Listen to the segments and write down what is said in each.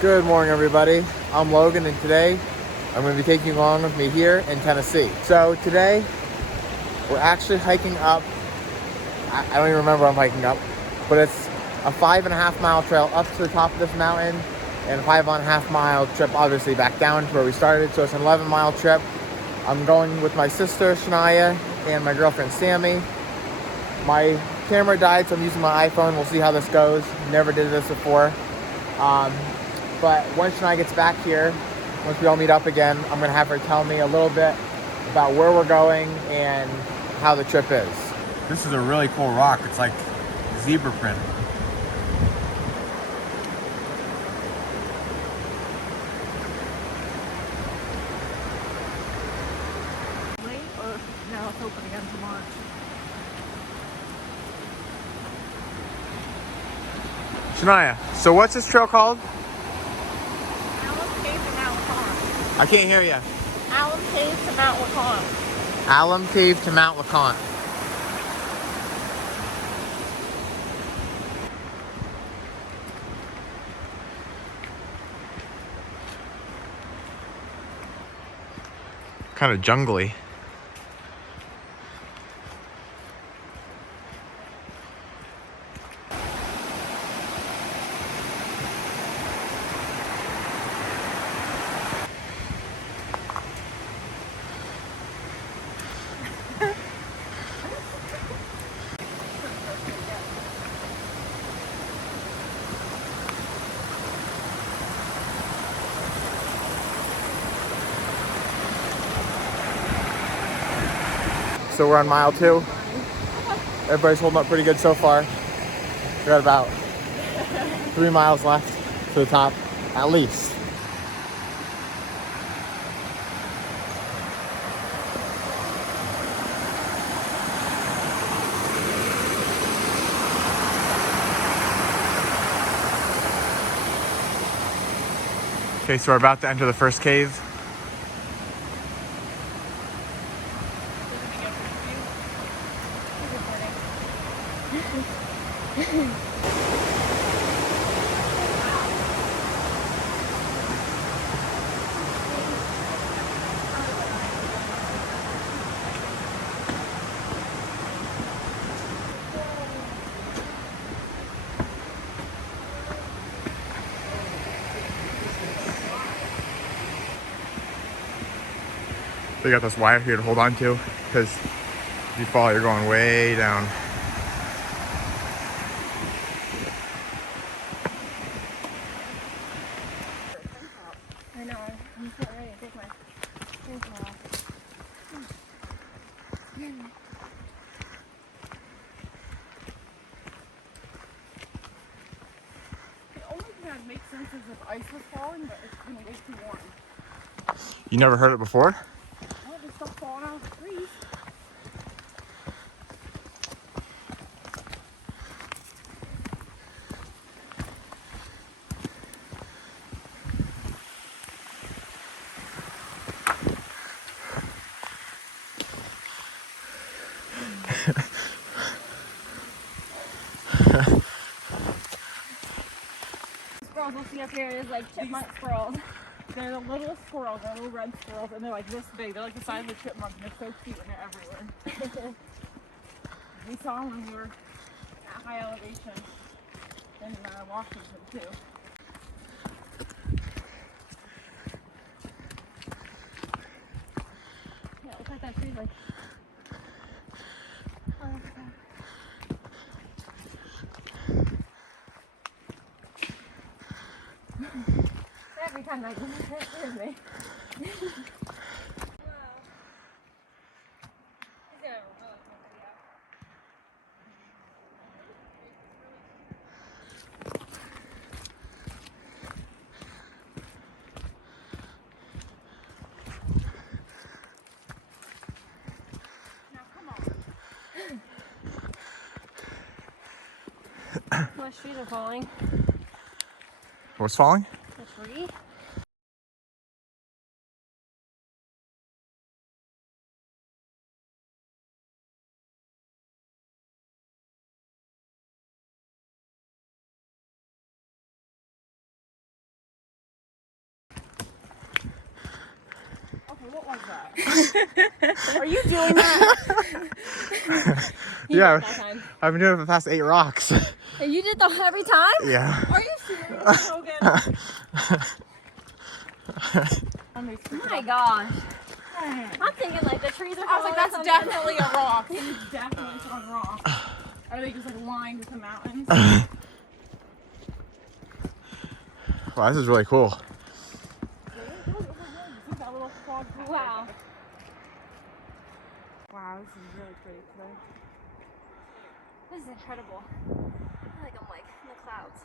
Good morning, everybody. I'm Logan, and today I'm going to be taking you along with me here in Tennessee. So today we're actually hiking up. I don't even remember I'm hiking up, but it's a 5.5 mile trail up to the top of this mountain and a 5.5 mile trip, obviously, back down to where we started. So it's an 11-mile trip. I'm going with my sister Shania and my girlfriend Sammi. My camera died, so I'm using my iPhone. We'll see how this goes. Never did this before. But once Shania gets back here, once we all meet up again, I'm going to have her tell me a little bit about where we're going and how the trip is. This is a really cool rock. It's like zebra print. Late or now it's open again to March. Shania, so what's this trail called? Alum Cave to Mount LeConte. I can't hear you. Alum Cave to Mount LeConte. Alum Cave to Mount LeConte. Kind of jungly. So we're on mile 2. Everybody's holding up pretty good so far. We got about 3 miles left to the top, at least. Okay, so we're about to enter the first cave. They got this wire here to hold on to, because if you fall, you're going way down. I know, I'm so ready to take my things off. The only thing that makes sense is if ice was falling, but it's been way too warm. You never heard it before? Oh, there's stuff falling out of the trees. Squirrels we'll see up here is like chipmunk squirrels. They're the littlest squirrels, they're little red squirrels, and they're like this big. They're like the size of a chipmunk, and they're so cute, and they're everywhere. We saw them when we were at high elevation in Washington, too. Yeah, it looks like that tree's like. Oh, every time I do it, here's me. My trees are falling. What's falling? The tree? Okay, what was that? Are you doing that? Yeah, That time. I've been doing it for the past 8 rocks. And you did that every time? Yeah. Are you serious, Logan? Oh my gosh. I'm thinking like the trees are I was falling like, or that's something. definitely a rock. It's definitely throwing rocks. Are they just like lined with the mountains? Wow, this is really cool. That little fog path. Wow. Wow, this is really pretty today. This is incredible. I feel like I'm like in the clouds.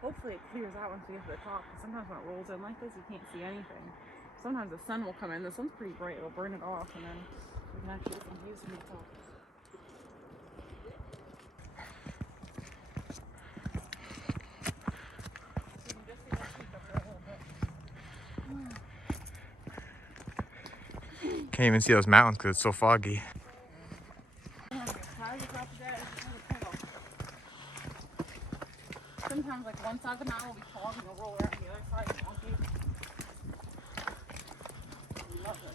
Hopefully it clears out once we get to the top. Because sometimes when it rolls in like this, you can't see anything. Sometimes the sun will come in. The sun's pretty bright. It'll burn it off, and then we can actually get some views from the top. So you can just see that peak up there a little bit. Can't even see those mountains because it's so foggy. Sometimes like one side of the mountain will be fog and it'll roll around the other side and won't be. I love this.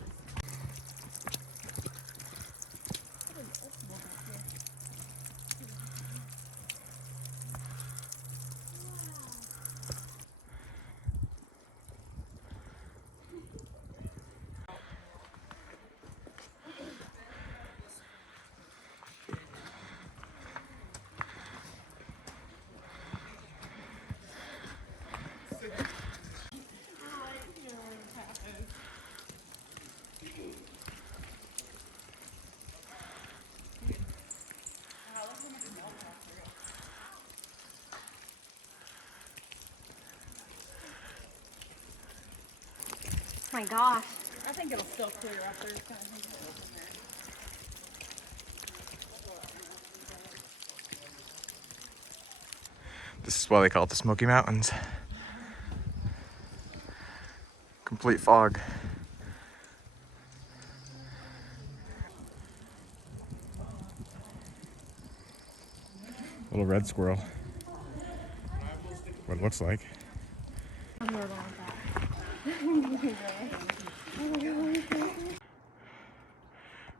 Oh my gosh. I think it'll still clear after it's kind of open there. This is why they call it the Smoky Mountains. Complete fog. Little red squirrel. What it looks like.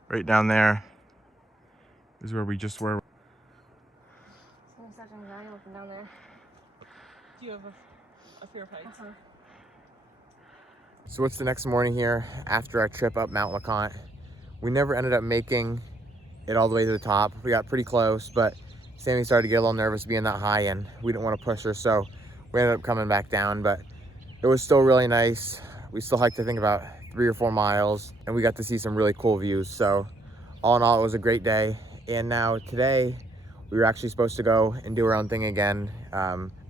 Right down there is where we just were. Someone's such anxiety looking down there. Do you have a fear of heights? So what's the next morning here after our trip up Mount LeConte? We never ended up making it all the way to the top. We got pretty close, but Sammy started to get a little nervous being that high and we didn't want to push her, so we ended up coming back down, but it was still really nice. We still hiked, I think, about 3 or 4 miles, and we got to see some really cool views. So all in all, it was a great day. And now today, we were actually supposed to go and do our own thing again,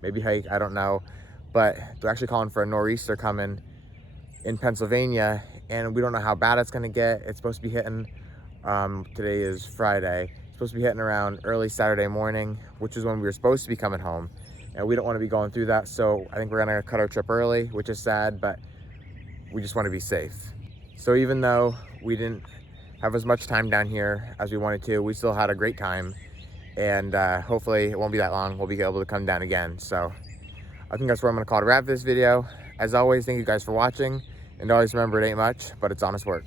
maybe hike, I don't know. but they're actually calling for a nor'easter coming in Pennsylvania, and we don't know how bad it's gonna get. It's supposed to be hitting, today is Friday, it's supposed to be hitting around early Saturday morning, which is when we were supposed to be coming home, and we don't want to be going through that. So I think we're gonna cut our trip early, which is sad, but we just want to be safe. So even though we didn't have as much time down here as we wanted to, we still had a great time, and hopefully it won't be that long. We'll be able to come down again. So I think that's where I'm gonna call to wrap this video. As always, thank you guys for watching, and always remember, it ain't much, but it's honest work.